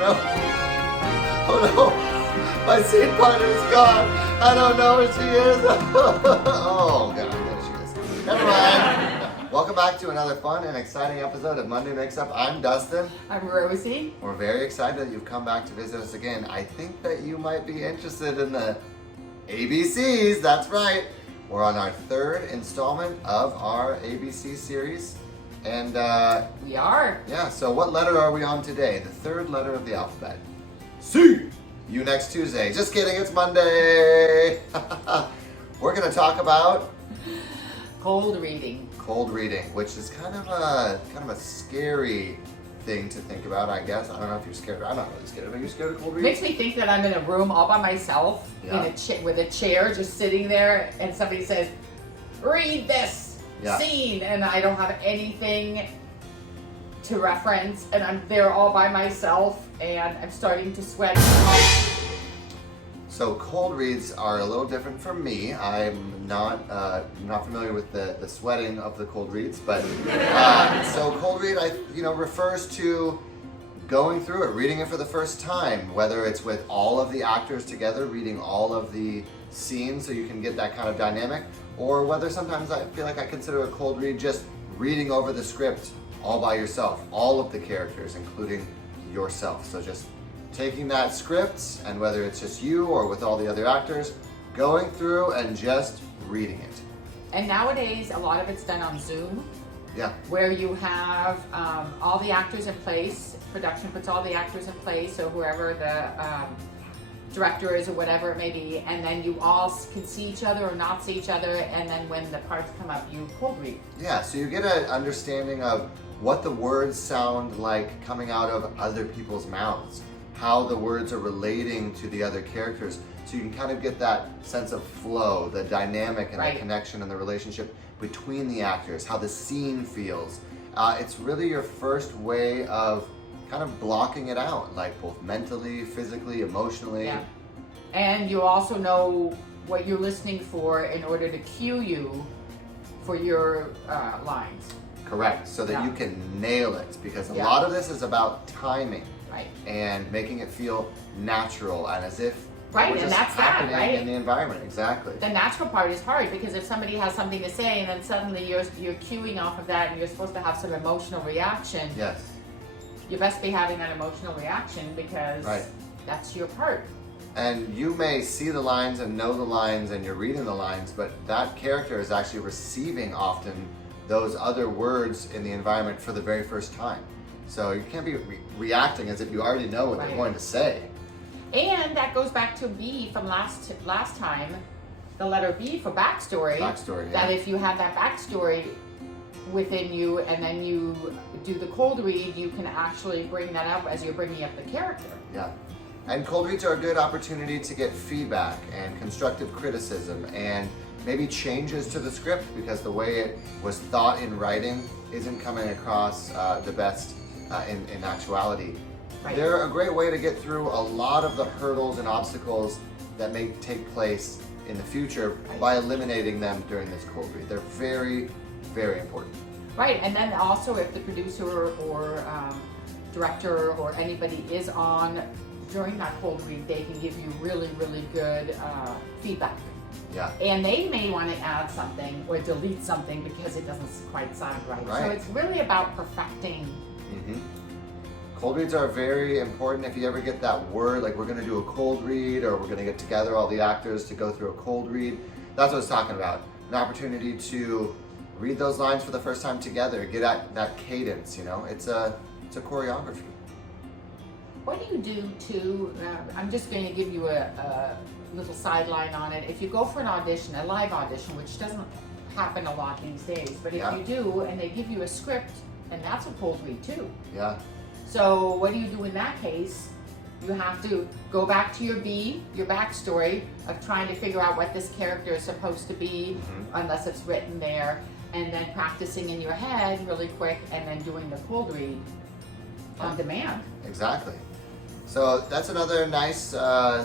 Oh no. My scene partner's gone. I don't know where she is. Oh God, there she is. Never mind. Welcome back to another fun and exciting episode of Monday Mix Up. I'm Dustin. I'm Rosie. We're very excited that you've come back to visit us again. I think that you might be interested in the ABCs. That's right. We're on our third installment of our ABC series. And we are. Yeah, so what letter are we on today? The third letter of the alphabet. C. You next Tuesday. Just kidding, it's Monday. We're going to talk about cold reading. Cold reading, which is kind of a scary thing to think about, I guess. I don't know if you're scared. I'm not really scared. Are you scared of cold reading? Makes me think that I'm in a room all by myself with a chair just sitting there, and somebody says, "Read this." Scene, and I don't have anything to reference, and I'm there all by myself, and I'm starting to sweat. So cold reads are a little different from me. I'm not familiar with the sweating of the cold reads, but so cold read refers to going through it, reading it for the first time, whether it's with all of the actors together, reading all of the scenes so you can get that kind of dynamic, or whether sometimes I feel like I consider a cold read just reading over the script all by yourself, all of the characters, including yourself. So just taking that script, and whether it's just you or with all the other actors, going through and just reading it. And nowadays, a lot of it's done on Zoom. Yeah. Where you have all the actors in place, production puts all the actors in place, or whoever the director is or whatever it may be, and then you all can see each other or not see each other, and then when the parts come up, you cold read. Yeah, so you get an understanding of what the words sound like coming out of other people's mouths, how the words are relating to the other characters, so you can kind of get that sense of flow, the dynamic and the connection and the relationship between the actors, how the scene feels. It's really your first way of kind of blocking it out, like both mentally, physically, emotionally. Yeah. And you also know what you're listening for in order to cue you for your lines. Correct, so that you can nail it, because a lot of this is about timing. Right. And making it feel natural and as if right, it was and just that's happening that, right? in the environment. Exactly. The natural part is hard, because if somebody has something to say and then suddenly you're cueing off of that and you're supposed to have some emotional reaction. Yes. You best be having that emotional reaction, because that's your part. And you may see the lines and know the lines and you're reading the lines, but that character is actually receiving often those other words in the environment for the very first time. So you can't be reacting as if you already know what they're going to say. And that goes back to B from last time, the letter B for backstory. Backstory, That if you have that backstory within you and then you do the cold read, you can actually bring that up as you're bringing up the character. Yeah. And cold reads are a good opportunity to get feedback and constructive criticism and maybe changes to the script, because the way it was thought in writing isn't coming across the best in actuality. Right. They're a great way to get through a lot of the hurdles and obstacles that may take place in the future by eliminating them during this cold read. They're very, very important. Right, and then also if the producer or director or anybody is on during that cold read, they can give you really, really good feedback. Yeah. And they may want to add something or delete something because it doesn't quite sound right. So it's really about perfecting. Mm-hmm. Cold reads are very important. If you ever get that word, like we're going to do a cold read, or we're going to get together all the actors to go through a cold read, that's what it's talking about. An opportunity to read those lines for the first time together, get at that cadence, It's a choreography. What do you do to, I'm just going to give you a little sideline on it. If you go for an audition, a live audition, which doesn't happen a lot these days, but if you do and they give you a script, and that's a cold read too. Yeah. So what do you do in that case? You have to go back to your B, your backstory of trying to figure out what this character is supposed to be, unless it's written there, and then practicing in your head really quick, and then doing the cold read on demand. Exactly. So that's another nice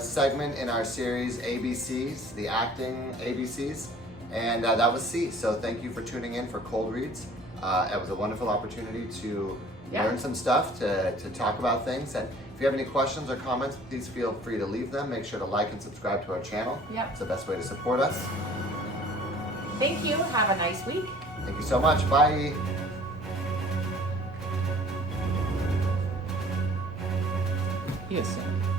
segment in our series ABCs, the acting ABCs, and that was C. So thank you for tuning in for Cold Reads. It was a wonderful opportunity to learn some stuff, to talk about things, and if you have any questions or comments, please feel free to leave them. Make sure to like and subscribe to our channel. Yep. It's the best way to support us. Thank you. Have a nice week. Thank you so much. Bye. Yes, sir.